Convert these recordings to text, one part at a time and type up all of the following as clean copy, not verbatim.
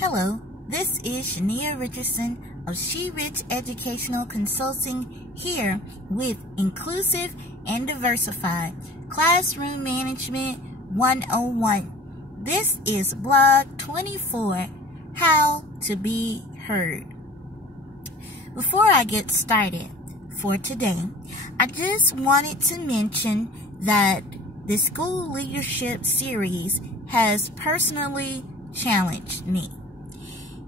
Hello, this is Sheniynah Richardson of SheRich Educational Consulting here with Inclusive and Diversified Classroom Management 101. This is blog 24, How to Be Heard. Before I get started for today, I just wanted to mention that the school leadership series has personally challenged me.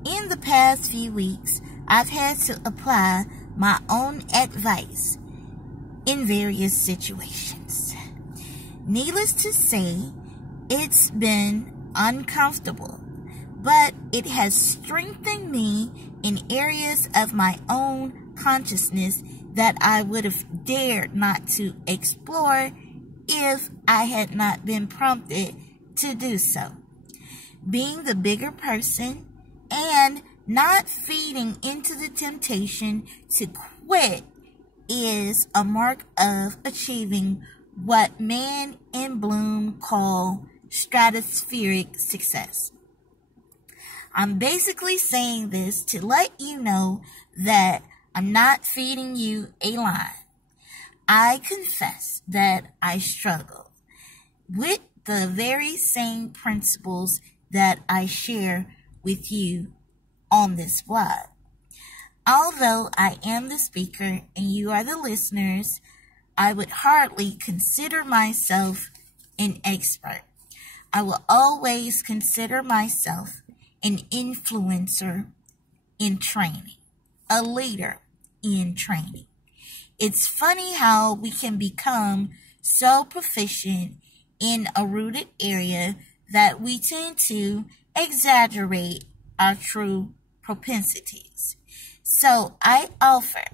In the past few weeks, I've had to apply my own advice in various situations. Needless to say, it's been uncomfortable, but it has strengthened me in areas of my own consciousness that I would have dared not to explore if I had not been prompted to do so. Being the bigger person and not feeding into the temptation to quit is a mark of achieving what Man in Bloom call stratospheric success. I'm basically saying this to let you know that I'm not feeding you a lie. I confess that I struggle with the very same principles that I share with you on this blog. Although I am the speaker and you are the listeners, I would hardly consider myself an expert. I will always consider myself an influencer in training, a leader in training. It's funny how we can become so proficient in a rooted area that we tend to exaggerate our true propensities. So I offer,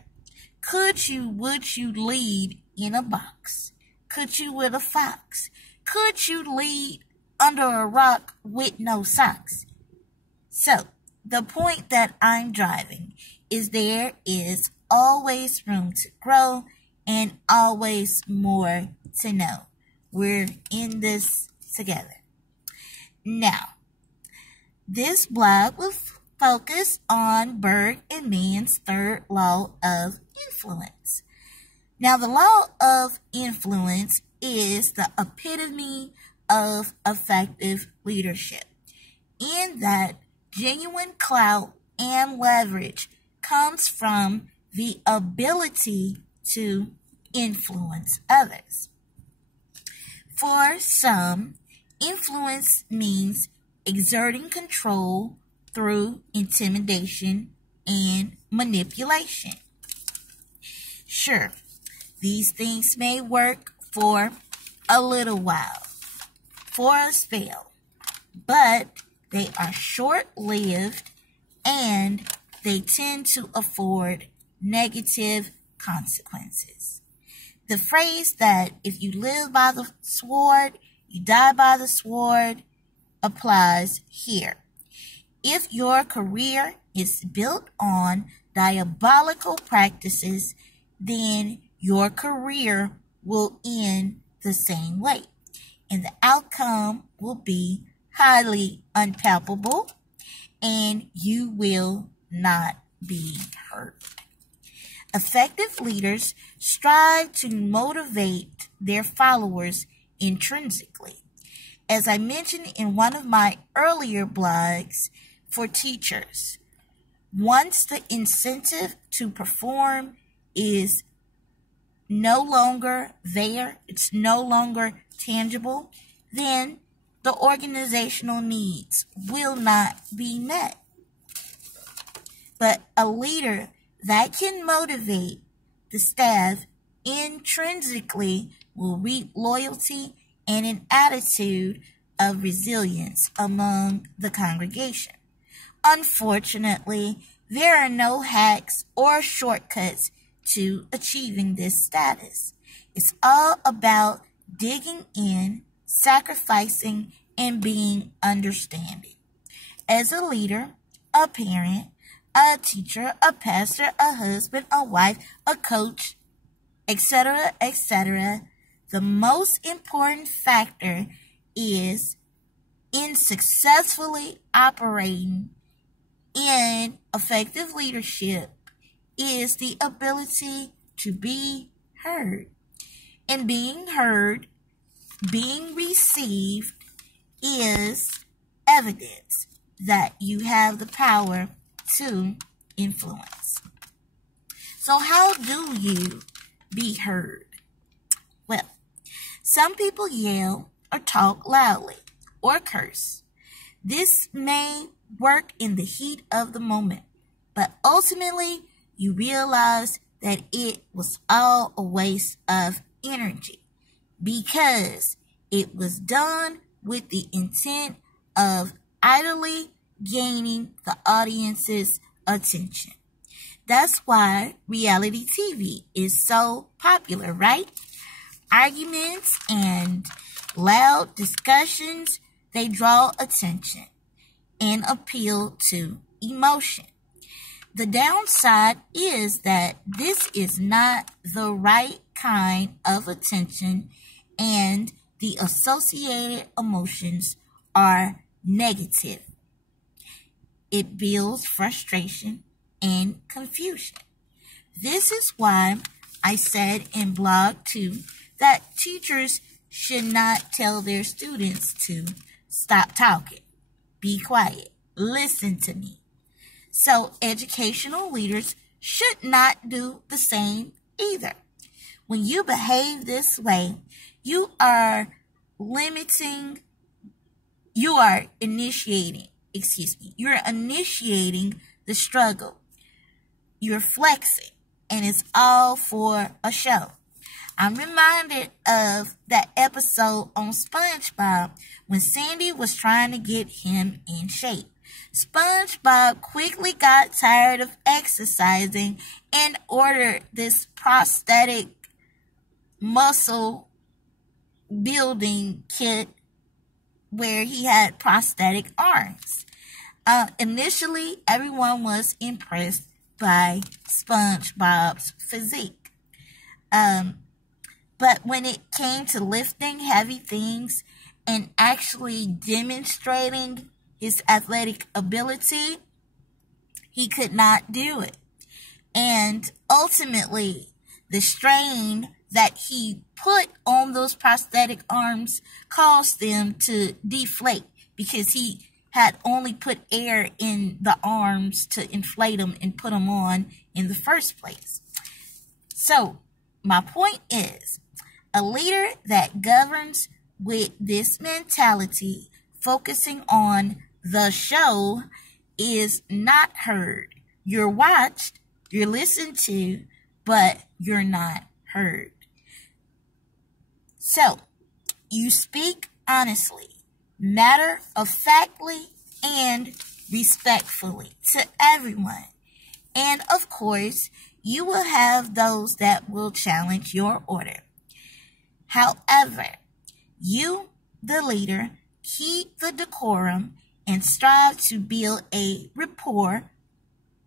would you lead in a box? Could you with a fox? Could you lead under a rock with no socks? So the point that I'm driving is there is always room to grow and always more to know. We're in this together. Now, this blog will focus on Berg and Mann's third law of influence. Now, the law of influence is the epitome of effective leadership, in that genuine clout and leverage comes from the ability to influence others. For some, influence means exerting control through intimidation and manipulation. Sure, these things may work for a little while, for a spell, but they are short-lived and they tend to afford negative consequences. The phrase that if you live by the sword, you die by the sword applies here. If your career is built on diabolical practices, then your career will end the same way, and the outcome will be highly unpalatable, and you will not be heard. Effective leaders strive to motivate their followers intrinsically. As I mentioned in one of my earlier blogs for teachers, once the incentive to perform is no longer there, it's no longer tangible, then the organizational needs will not be met. But a leader that can motivate the staff intrinsically will reap loyalty and an attitude of resilience among the congregation. Unfortunately, there are no hacks or shortcuts to achieving this status. It's all about digging in, sacrificing, and being understanding. As a leader, a parent, a teacher, a pastor, a husband, a wife, a coach, etc., etc., the most important factor is in successfully operating in effective leadership is the ability to be heard. And being heard, being received, is evidence that you have the power to influence. So how do you be heard? Well, some people yell or talk loudly or curse. This may work in the heat of the moment, but ultimately you realize that it was all a waste of energy because it was done with the intent of idly gaining the audience's attention. That's why reality TV is so popular, right? Arguments and loud discussions, they draw attention and appeal to emotion. The downside is that this is not the right kind of attention, and the associated emotions are negative. It builds frustration and confusion. This is why I said in blog 2 that teachers should not tell their students to stop talking, be quiet, listen to me. So educational leaders should not do the same either. When you behave this way, you're initiating the struggle. You're flexing, and it's all for a show. I'm reminded of that episode on SpongeBob when Sandy was trying to get him in shape. SpongeBob quickly got tired of exercising and ordered this prosthetic muscle building kit where he had prosthetic arms. Initially, everyone was impressed by SpongeBob's physique. But when it came to lifting heavy things and actually demonstrating his athletic ability, he could not do it. And ultimately, the strain that he put on those prosthetic arms caused them to deflate because he had only put air in the arms to inflate them and put them on in the first place. So, my point is, a leader that governs with this mentality, focusing on the show, is not heard. You're watched, you're listened to, but you're not heard. So, you speak honestly, matter-of-factly, and respectfully to everyone. And of course, you will have those that will challenge your order. However, you, the leader, keep the decorum and strive to build a rapport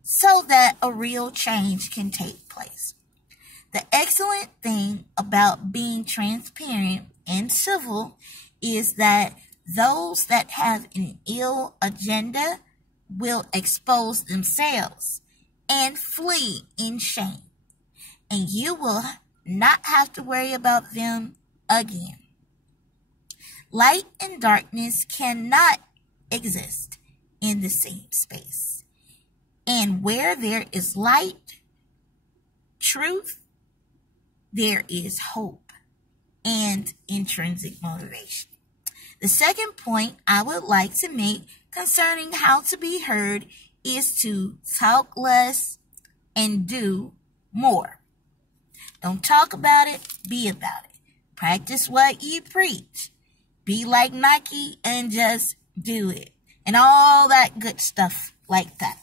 so that a real change can take place. The excellent thing about being transparent and civil is that those that have an ill agenda will expose themselves and flee in shame, and you will not have to worry about them again. Light and darkness cannot exist in the same space. And where there is light, truth, there is hope and intrinsic motivation. The second point I would like to make concerning how to be heard is to talk less and do more. Don't talk about it, be about it. Practice what you preach. Be like Nike and just do it. And all that good stuff like that.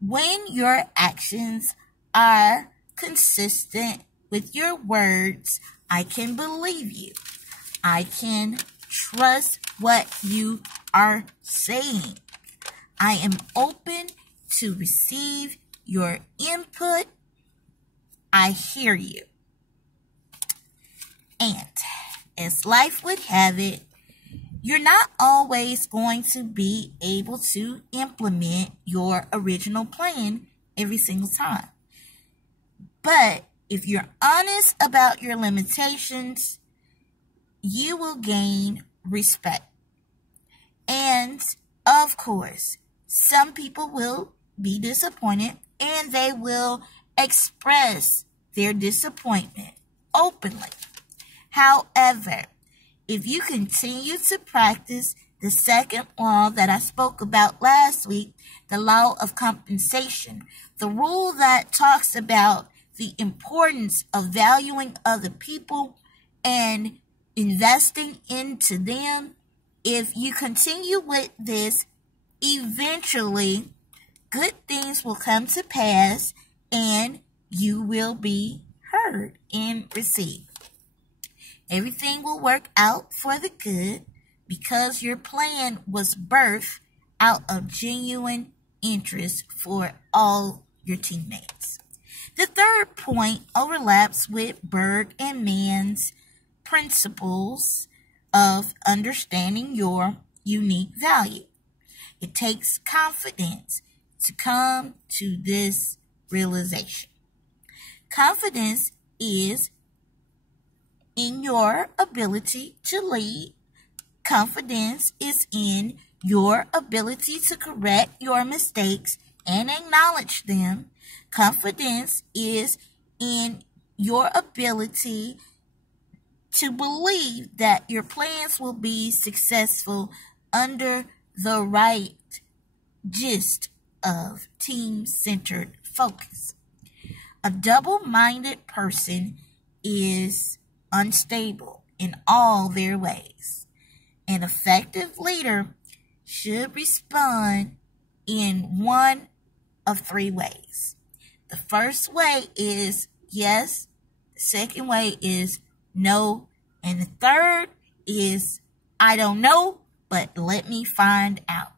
When your actions are consistent with your words, I can believe you. I can trust what you are saying. I am open to receive your input. I hear you. And as life would have it, you're not always going to be able to implement your original plan every single time. But if you're honest about your limitations, you will gain respect. And of course, some people will be disappointed and they will express their disappointment openly. However, if you continue to practice the second law that I spoke about last week, the law of compensation, the rule that talks about the importance of valuing other people and investing into them, if you continue with this, eventually good things will come to pass and you will be heard and received. Everything will work out for the good because your plan was birthed out of genuine interest for all your teammates. The third point overlaps with Berg and Mann's principles of understanding your unique value. It takes confidence to come to this realization. Confidence is in your ability to lead. Confidence is in your ability to correct your mistakes and acknowledge them. Confidence is in your ability to believe that your plans will be successful under the right gist of team-centered focus. A double-minded person is unstable in all their ways. An effective leader should respond in one of three ways. The first way is yes, the second way is no, and the third is I don't know, but let me find out.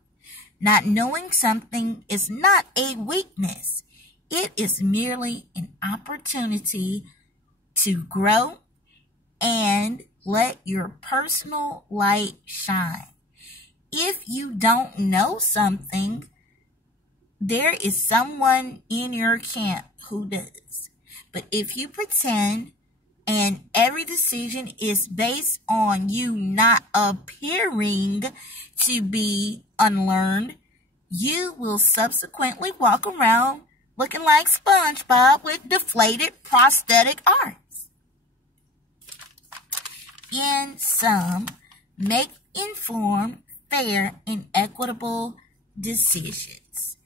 Not knowing something is not a weakness. It is merely an opportunity to grow and let your personal light shine. If you don't know something, there is someone in your camp who does. But if you pretend and every decision is based on you not appearing to be unlearned, you will subsequently walk around looking like SpongeBob with deflated prosthetic arms. In sum, make informed, fair, and equitable decisions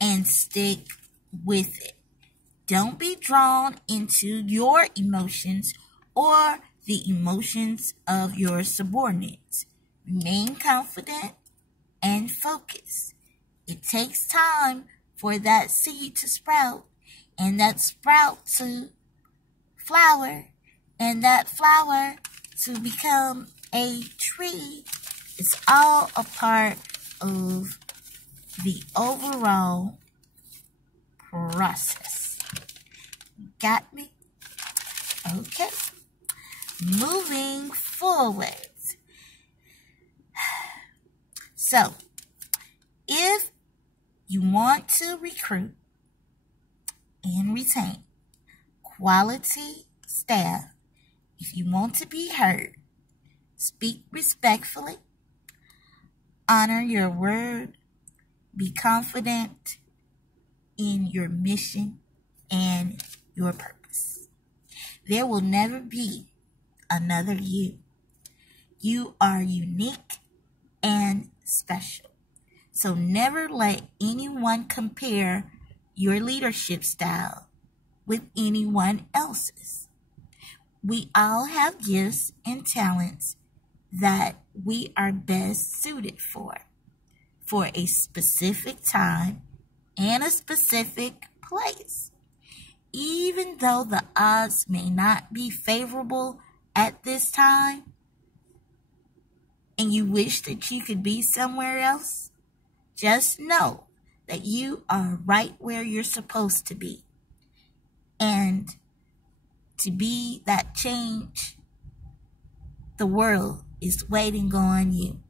and stick with it. Don't be drawn into your emotions or the emotions of your subordinates. Remain confident and focused. It takes time for that seed to sprout, and that sprout to flower, and that flower to become a tree. It's all a part of the overall process. Got me? Okay. Moving forward. So, if you want to recruit and retain quality staff, if you want to be heard, speak respectfully, honor your word, be confident in your mission and your purpose. There will never be another you. You are unique and special. So never let anyone compare your leadership style with anyone else's. We all have gifts and talents that we are best suited for a specific time and a specific place. Even though the odds may not be favorable at this time, and you wish that you could be somewhere else, just know that you are right where you're supposed to be. And to be that change, the world is waiting on you.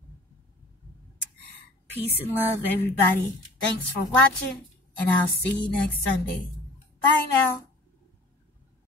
peace and love, everybody. Thanks for watching, and I'll see you next Sunday. Bye now.